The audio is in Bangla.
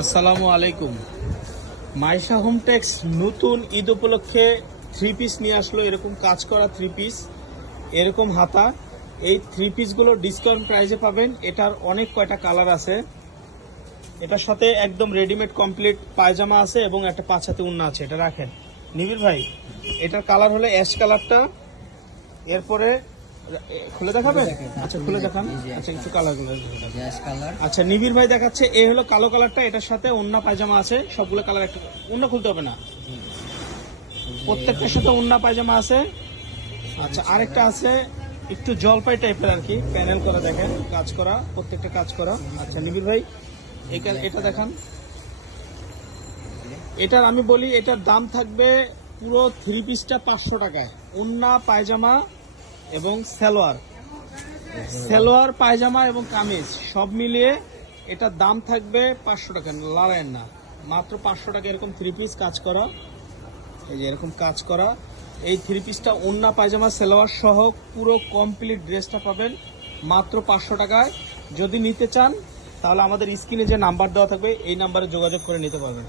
আসসালামু আলাইকুম। মাইশা হোমটেক্স নতুন ঈদ উপলক্ষে থ্রি পিস নিয়ে আসলো। এরকম কাজ করা থ্রি পিস, এরকম হাতা। এই থ্রি পিসগুলো ডিসকাউন্ট প্রাইসে পাবেন। এটার অনেক কয়টা কালার আছে। এটার সাথে একদম রেডিমেড কমপ্লিট পায়জামা আছে এবং একটা 5 হাতে ওড়না আছে। এটা রাখেন নিবির ভাই। এটার কালার হলো অ্যাশ কালারটা। এরপরে খুলে দেখাবেন? আচ্ছা খুলে দেখান। আচ্ছা কিছু কালারগুলো। আচ্ছা নিবির ভাই দেখাচ্ছে, এই হলো কালো কালারটা। এটার সাথে ওড়না পায়জামা আছে। সবগুলো কালার একটা, ওড়না খুলতে হবে না, প্রত্যেকটার সাথে ওড়না পায়জামা আছে। আচ্ছা আরেকটা আছে একটু জলপাই টাইপের আর কি, প্যানেল করা, দেখেন কাজ করা, প্রত্যেকটা কাজ করা। আচ্ছা নিবির ভাই এটা দেখান। এটার আমি বলি, এটার দাম থাকবে পুরো থ্রি পিসটা 500 টাকায়। ওড়না পায়জামা এবং সালোয়ার পায়জামা এবং কামিজ সব মিলিয়ে এটার দাম থাকবে 500 টাকা। লড়াইয়ের না, মাত্র 500 টাকা। এরকম থ্রি পিস কাজ করা, এই যে এরকম কাজ করা এই থ্রি পিসটা ওড়না পায়জামা সালোয়ার সহ পুরো কমপ্লিট ড্রেসটা পাবেন মাত্র 500 টাকায়। যদি নিতে চান তাহলে আমাদের স্ক্রিনে যে নাম্বার দেওয়া থাকবে এই নাম্বারে যোগাযোগ করে নিতে পারবেন।